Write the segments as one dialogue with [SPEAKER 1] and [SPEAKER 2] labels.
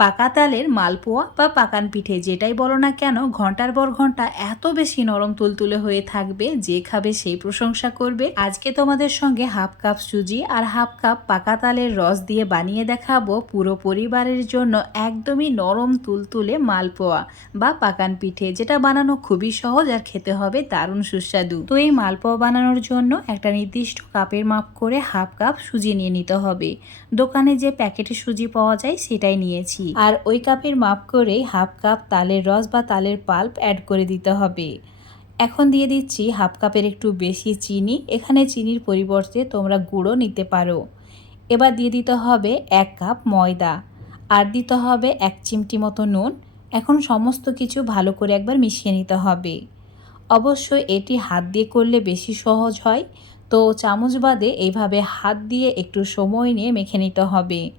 [SPEAKER 1] পাকা তালের মালপোয়া বা পাকান পিঠে যেটাই বলো না কেন, ঘণ্টার পর ঘণ্টা এত বেশি নরম তুলতুলে হয়ে থাকবে যে খাবে সেই প্রশংসা করবে। আজকে তোমাদের সঙ্গে হাফ কাপ সুজি আর হাফ কাপ পাকা তালের রস দিয়ে বানিয়ে দেখাবো পুরো পরিবারের জন্য একদমই নরম তুলতুলে মালপোয়া বা পাকান পিঠে, যেটা বানানো খুবই সহজ আর খেতে হবে দারুণ সুস্বাদু। তো এই মালপোয়া বানানোর জন্য একটা নির্দিষ্ট কাপের মাপ করে হাফ কাপ সুজি নিয়ে নিতে হবে। দোকানে যে প্যাকেটে সুজি পাওয়া যায় সেটাই নিয়েছি। আর ওই কাপের মাপ করে হাফ কাপ তালের রস বা তালের পাল্প অ্যাড করে দিতে হবে। এখন দিয়ে দিচ্ছি হাফ কাপের একটু বেশি চিনি। এখানে চিনির পরিবর্তে তোমরা গুঁড়ো নিতে পারো। এবার দিয়ে দিতে হবে এক কাপ ময়দা। আর দিতে হবে এক চিমটি মতো নুন। এখন সমস্ত কিছু ভালো করে একবার মিশিয়ে নিতে হবে। অবশ্যই এটি হাত দিয়ে করলে বেশি সহজ হয়। তো চামচ বাদে এইভাবে হাত দিয়ে একটু সময় নিয়ে মেখে নিতে হবে।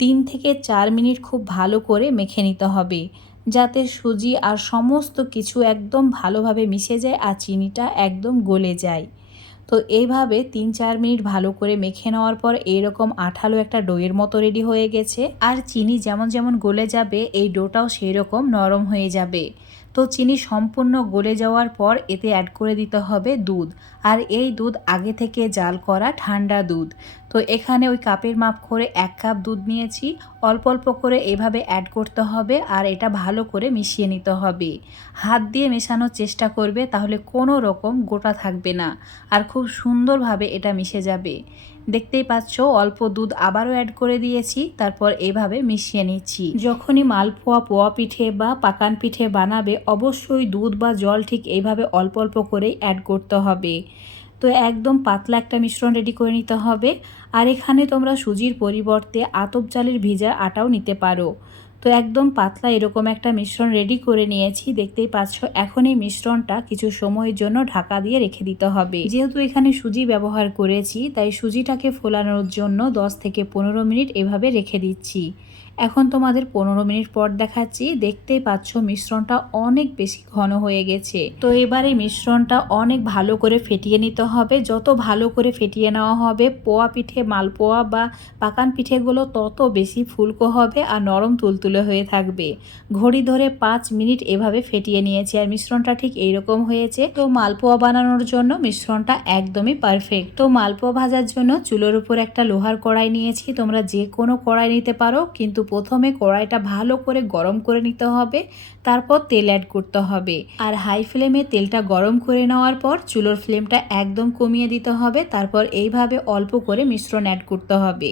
[SPEAKER 1] তিন থেকে চার মিনিট খুব ভালো করে মেখে নিতে হবে, যাতে সুজি আর সমস্ত কিছু একদম ভালোভাবে মিশে যায় আর চিনিটা একদম গলে যায়। তো এইভাবে তিন চার মিনিট ভালো করে মেখে নেওয়ার পর এইরকম আঠালো একটা ডোয়ের মতো রেডি হয়ে গেছে। আর চিনি যেমন যেমন গলে যাবে, এই ডোটাও সেই রকম নরম হয়ে যাবে। তো চিনি সম্পূর্ণ গলে যাওয়ার পর এতে অ্যাড করে দিতে হবে দুধ। আর এই দুধ আগে থেকে জাল করা ঠান্ডা দুধ। তো এখানে ওই কাপের মাপ করে এক কাপ দুধ নিয়েছি। অল্প অল্প করে এভাবে অ্যাড করতে হবে আর এটা ভালো করে মিশিয়ে নিতে হবে। হাত দিয়ে মেশানোর চেষ্টা করবে তাহলে কোনো রকম গোটা থাকবে না আর খুব সুন্দরভাবে এটা মিশে যাবে। দেখতেই পাচ্ছ, অল্প দুধ আবারও অ্যাড করে দিয়েছি, তারপর এভাবে মিশিয়ে নিচ্ছি। যখনই মালপোয়া, পোয়া পিঠে বা পাকান পিঠে বানাবে, অবশ্যই দুধ বা জল ঠিক এইভাবে অল্প অল্প করেই অ্যাড করতে হবে। তো একদম পাতলা একটা মিশ্রণ রেডি করে নিতে হবে। আর এখানে তোমরা সুজির পরিবর্তে আতপ চালের ভিজা আটাও নিতে পারো। তো একদম পাতলা এরকম একটা মিশ্রণ রেডি করে নিয়েছি। দেখতেই পাচ্ছ, এখন এই মিশ্রণটা কিছু সময়ের জন্য ঢাকা দিয়ে রেখে দিতে হবে। যেহেতু এখানে সুজি ব্যবহার করেছি, তাই সুজিটাকে ফোলানোর জন্য 10 থেকে পনেরো মিনিট এভাবে রেখে দিচ্ছি। এখন তোমাদের পনেরো মিনিট পর দেখাচ্ছি, দেখতেই পাচ্ছ মিশ্রণটা অনেক বেশি ঘন হয়ে গেছে। তো এবার এই মিশ্রণটা অনেক ভালো করে ফেটিয়ে নিতে হবে। যত ভালো করে ফেটিয়ে নেওয়া হবে, পোয়া পিঠে, মালপোয়া বা পাকান পিঠেগুলো তত বেশি ফুলকো হবে আর নরম তুলতুলে হয়ে থাকবে। ঘড়ি ধরে পাঁচ মিনিট এভাবে ফেটিয়ে নিয়েছি আর মিশ্রণটা ঠিক এইরকম হয়েছে। তো মালপোয়া বানানোর জন্য মিশ্রণটা একদমই পারফেক্ট তো মালপোয়া ভাজার জন্য চুলোর উপর একটা লোহার কড়াই নিয়েছি। তোমরা যে কোনো কড়াই নিতে পারো, কিন্তু প্রথমে কড়াইটা ভালো করে গরম করে নিতে হবে, তারপর তেল অ্যাড করতে হবে। আর হাই ফ্লেমে তেলটা গরম করে নেওয়ার পর চুলোর ফ্লেমটা একদম কমিয়ে দিতে হবে, তারপর এইভাবে অল্প করে মিশ্রণ অ্যাড করতে হবে।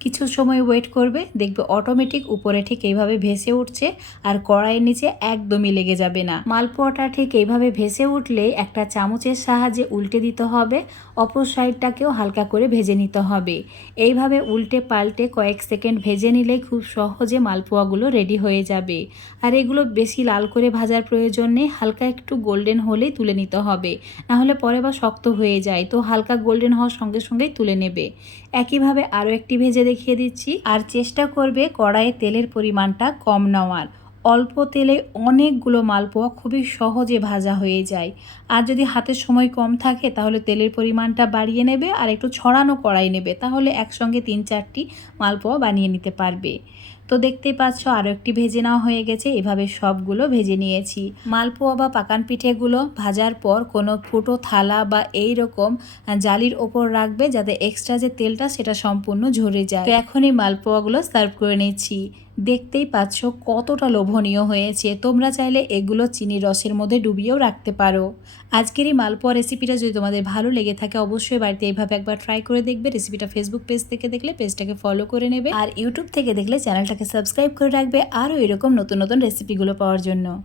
[SPEAKER 1] কিছু সময় ওয়েট করবে, দেখবে অটোমেটিক উপরে ঠিক এইভাবে ভেসে উঠছে আর কড়াইয়ের নিচে একদমই লেগে যাবে না। মালপোয়াটা ঠিক এইভাবে ভেসে উঠলে একটা চামচের সাহায্যে উল্টে দিতে হবে, অপর সাইডটাকেও হালকা করে ভেজে নিতে হবে। এইভাবে উল্টে পাল্টে কয়েক সেকেন্ড ভেজে নিলেই খুব সহজে মালপোয়াগুলো রেডি হয়ে যাবে। আর এগুলো বেশি লাল করে ভাজার প্রয়োজন নেই, হালকা একটু গোল্ডেন হলেই তুলে নিতে হবে। নাহলে পরে বা শক্ত হয়ে যায়, তো হালকা গোল্ডেন হওয়ার সঙ্গে সঙ্গেই তুলে নেবে। একইভাবে আরও একটি ভেজে দেখিয়ে দিচ্ছি। আর চেষ্টা করবে কড়াইয়ে তেলের পরিমাণটা কম নেওয়ার। অল্প তেলে অনেকগুলো মালপোয়া খুবই সহজে ভাজা হয়ে যায়। আর যদি হাতে সময় কম থাকে, তাহলে তেলের পরিমাণটা বাড়িয়ে নেবে আর একটু ছড়ানো কড়াই নেবে। তাহলে একসঙ্গে তিন চারটি মালপোয়া বানিয়ে নিতে পারবে। তো দেখতেই পাচ্ছ আরও একটি ভেজে নেওয়া হয়ে গেছে। এভাবে সবগুলো ভেজে নিয়েছি। মালপোয়া বা পাকান পিঠেগুলো ভাজার পর কোনো ফুটো থালা বা এই রকম জালির ওপর রাখবে যাতে এক্সট্রা যে তেলটা সেটা সম্পূর্ণ ঝরে যায়। তো এখন এই মালপোয়াগুলো সার্ভ করে নিচ্ছি। দেখতেই পাচ্ছ কতটা লোভনীয় হয়েছে। তোমরা চাইলে এগুলো চিনি রসের মধ্যে ডুবিয়েও রাখতে পারো। আজকের এই মালপোয়া রেসিপিটা যদি তোমাদের ভালো লেগে থাকে, অবশ্যই বাড়িতে এইভাবে একবার ট্রাই করে দেখবে। রেসিপিটা ফেসবুক পেজ থেকে দেখলে পেজটাকে ফলো করে নেবে। আর ইউটিউব থেকে দেখলে চ্যানেলটাকে সাবস্ক্রাইব করে রাখবে আরও এরকম নতুন নতুন রেসিপিগুলো পাওয়ার জন্য।